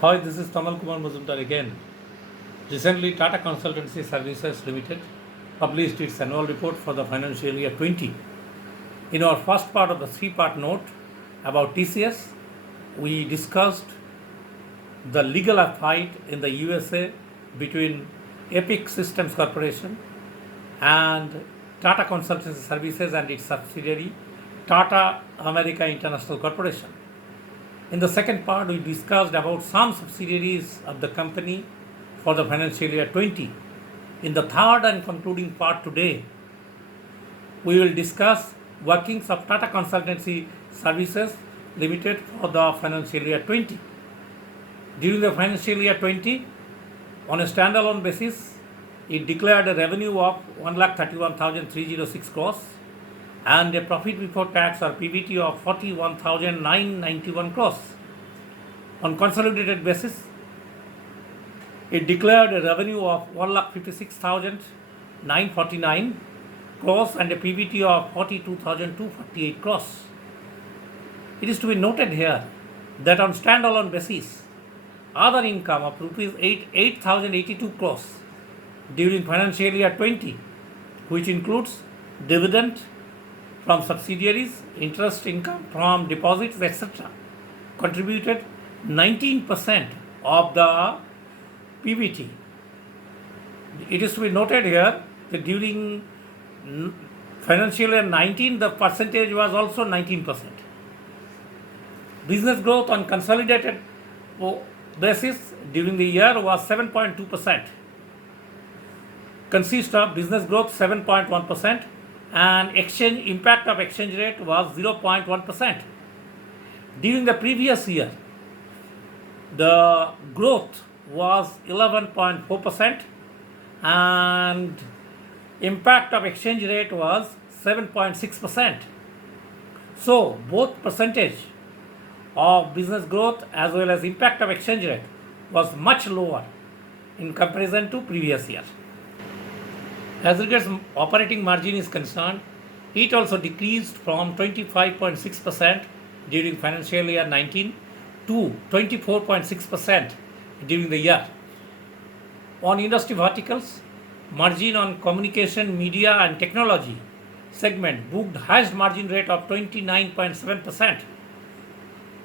Hi, this is Tamal Kumar Mazumdar again. Recently, Tata Consultancy Services Limited published its annual report for the financial year 20. In our first part of the three-part note about TCS, we discussed the legal fight in the USA between Epic Systems Corporation and Tata Consultancy Services and its subsidiary Tata America International Corporation. In the second part, we discussed about some subsidiaries of the company for the financial year 20. In the third and concluding part today, we will discuss workings of Tata Consultancy Services Limited for the financial year 20. During the financial year 20, on a standalone basis, it declared a revenue of 1,31,306 crores and a profit before tax or PBT of 41,991 crores. On consolidated basis, it declared a revenue of 1,56,949 crores and a PBT of 42,248 crores. It is to be noted here that on standalone basis, other income of rupees 8,082 crores during financial year 20, which includes dividend from subsidiaries, interest income from deposits, etc., contributed 19% of the PBT. It is to be noted here that during financial year 19, the percentage was also 19%. Business growth on consolidated basis during the year was 7.2%. Consists of business growth 7.1% and impact of exchange rate was 0.1%. During the previous year, the growth was 11.4% and impact of exchange rate was 7.6%. So both percentage of business growth as well as impact of exchange rate was much lower in comparison to previous year. As regards operating margin is concerned, it also decreased from 25.6% during financial year 19 to 24.6% during the year. On industry verticals, margin on communication, media and technology segment booked highest margin rate of 29.7%.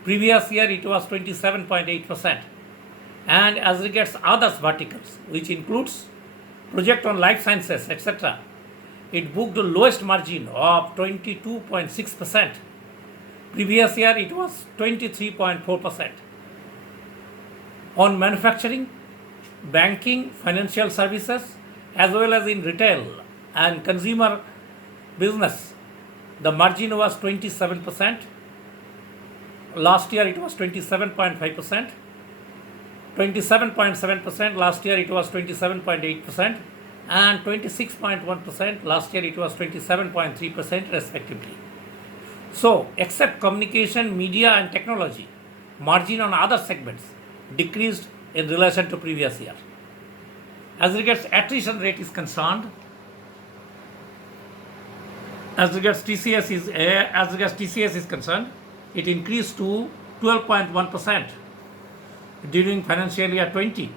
Previous year it was 27.8%. And as regards others verticals, which includes project on life sciences, etc., it booked the lowest margin of 22.6%. Previous year it was 23.4%. On manufacturing, banking, financial services, as well as in retail and consumer business, the margin was 27%. Last year it was 27.5%. 27.7%, last year it was 27.8%, and 26.1%, last year it was 27.3% respectively. So, except communication, media and technology, margin on other segments decreased in relation to previous year. As regards attrition rate is concerned, as regards TCS is concerned, it increased to 12.1% during financial year 20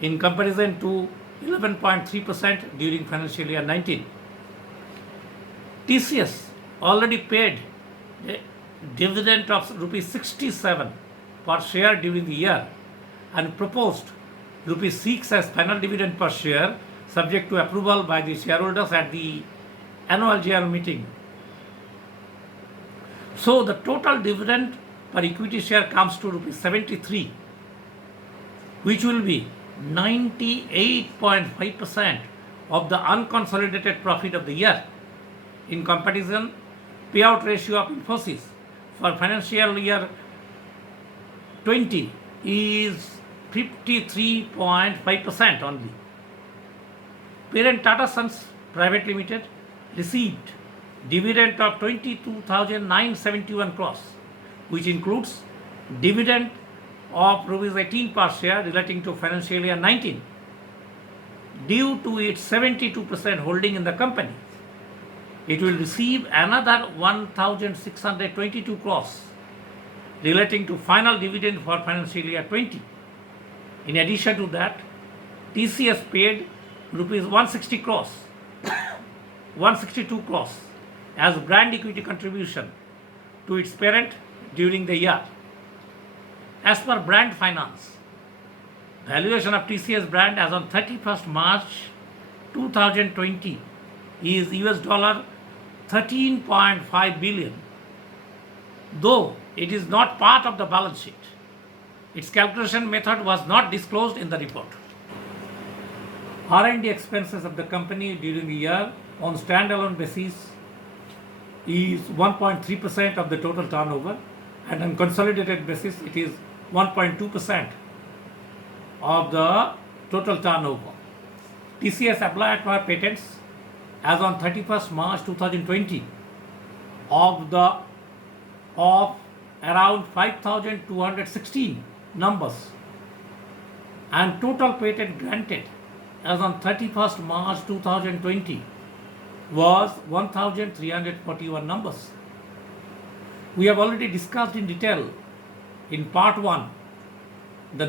in comparison to 11.3% during financial year 19. TCS already paid a dividend of rupees 67 per share during the year and proposed rupees 6 as final dividend per share subject to approval by the shareholders at the annual general meeting. So the total dividend per equity share comes to rupees 73, which will be 98.5% of the unconsolidated profit of the year. In comparison, payout ratio of Infosys for financial year 20 is 53.5% only. Parent Tata Sons Private Limited received dividend of 22,971 crores, which includes dividend of rupees 18 per share relating to financial year 19. Due to its 72% holding in the company, it will receive another 1,622 crores relating to final dividend for financial year 20. In addition to that, TCS paid rupees 160 crores, 162 crores as brand equity contribution to its parent during the year. As per Brand Finance, valuation of TCS brand as on 31st March 2020 is US dollar 13.5 billion. Though it is not part of the balance sheet, its calculation method was not disclosed in the report. R&D expenses of the company during the year on standalone basis is 1.3% of the total turnover, and on consolidated basis it is 1.2% of the total turnover. TCS applied for patents as on 31st March 2020 of around 5,216 numbers, and total patent granted as on 31st March 2020 was 1,341 numbers. We have already discussed in detail in part 1 of the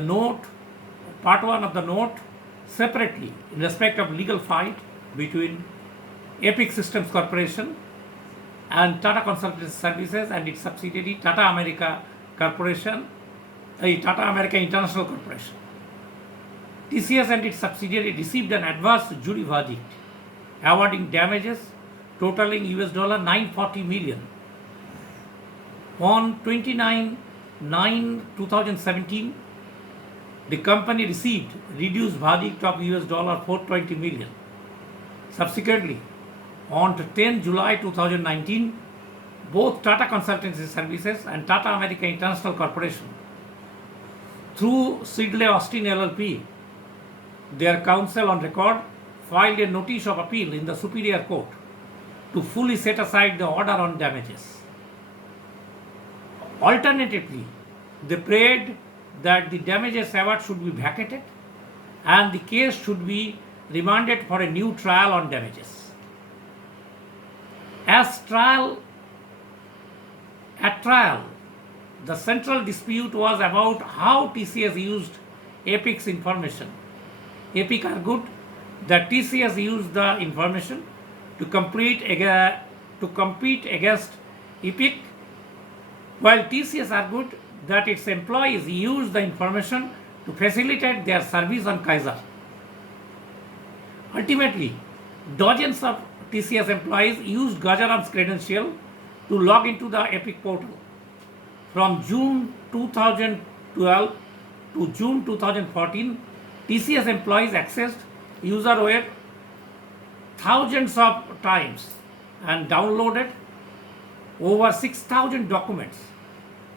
note separately in respect of legal fight between Epic Systems Corporation and Tata Consultancy Services and its subsidiary Tata America Corporation, Tata America International Corporation. TCS and its subsidiary received an adverse jury verdict awarding damages totaling US dollar 940 million. On 29/9/2017, the company received reduced verdict of US dollar 420 million. Subsequently, on 10 July 2019, both Tata Consultancy Services and Tata America International Corporation, through Sidley Austin LLP, their counsel on record, filed a notice of appeal in the Superior Court to fully set aside the order on damages. Alternatively, they prayed that the damages award should be vacated and the case should be remanded for a new trial on damages. At trial, the central dispute was about how TCS used Epic's information. Epic argued that TCS used the information to compete against Epic, while TCS argued that its employees used the information to facilitate their service on Kaiser. Ultimately, dozens of TCS employees used Gajaram's credential to log into the Epic portal. From June 2012 to June 2014, TCS employees accessed userware thousands of times and downloaded over 6,000 documents,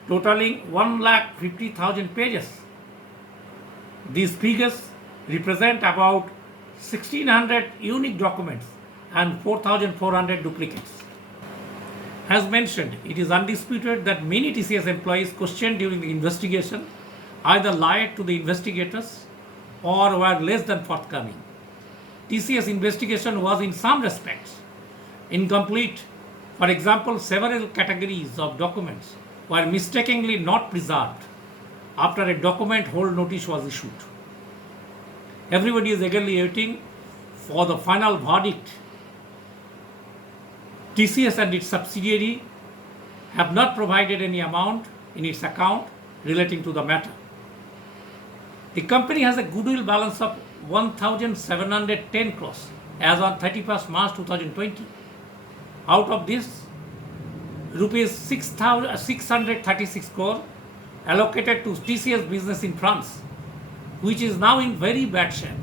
totaling 150,000 pages. These figures represent about 1,600 unique documents and 4,400 duplicates. As mentioned, it is undisputed that many TCS employees questioned during the investigation either lied to the investigators or were less than forthcoming. TCS investigation was in some respects incomplete. For example, several categories of documents were mistakenly not preserved after a document hold notice was issued. Everybody is eagerly waiting for the final verdict. TCS and its subsidiary have not provided any amount in its account relating to the matter. The company has a goodwill balance of 1,710 crores as on 31st March 2020. Out of this, rupees 636 crore allocated to TCS business in France, which is now in very bad shape.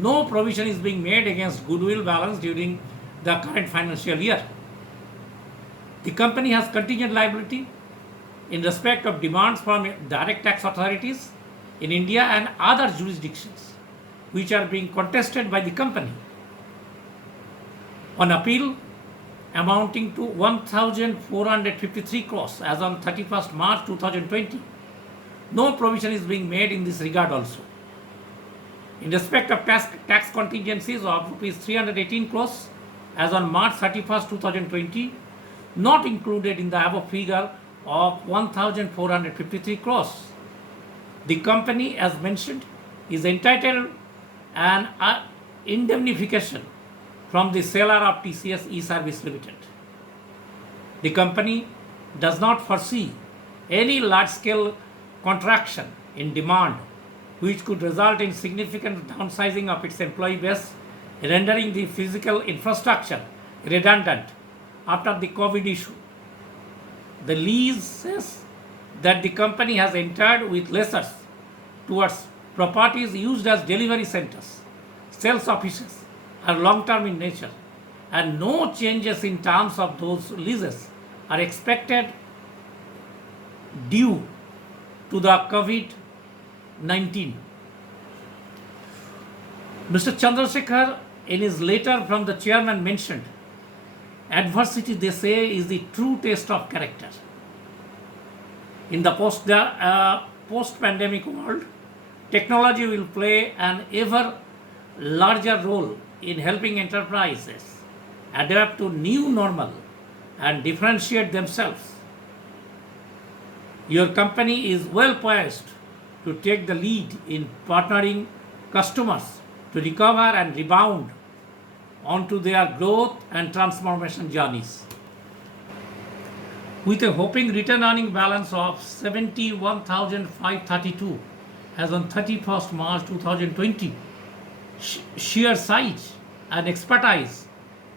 No provision is being made against goodwill balance during the current financial year. The company has contingent liability in respect of demands from direct tax authorities in India and other jurisdictions, which are being contested by the company. On appeal, amounting to 1,453 crores as on 31st March 2020. No provision is being made in this regard also. In respect of tax contingencies of rupees 318 crores as on March 31st 2020, not included in the above figure of 1,453 crores. The company, as mentioned, is entitled an indemnification from the seller of TCS e-Service Limited. The company does not foresee any large-scale contraction in demand which could result in significant downsizing of its employee base, rendering the physical infrastructure redundant after the COVID issue. The leases that the company has entered with lessors towards properties used as delivery centers, sales offices are long-term in nature, and no changes in terms of those leases are expected due to the COVID-19. Mr. Chandrasekhar, in his letter from the chairman, mentioned, adversity, they say, is the true test of character. In the post-pandemic world, technology will play an ever larger role in helping enterprises adapt to new normal and differentiate themselves. Your company is well poised to take the lead in partnering customers to recover and rebound onto their growth and transformation journeys. With a hoping return earning balance of 71,532 as on 31st March 2020, sheer size and expertise,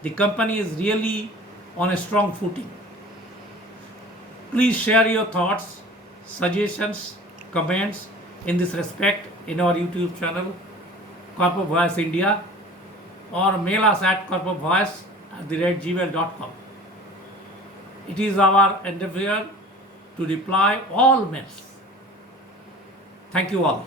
the company is really on a strong footing. Please share your thoughts, suggestions, comments in this respect in our YouTube channel, Corporate Voice India, or mail us at corporatevoice@gmail.com. It is our endeavor to reply all mails. Thank you all.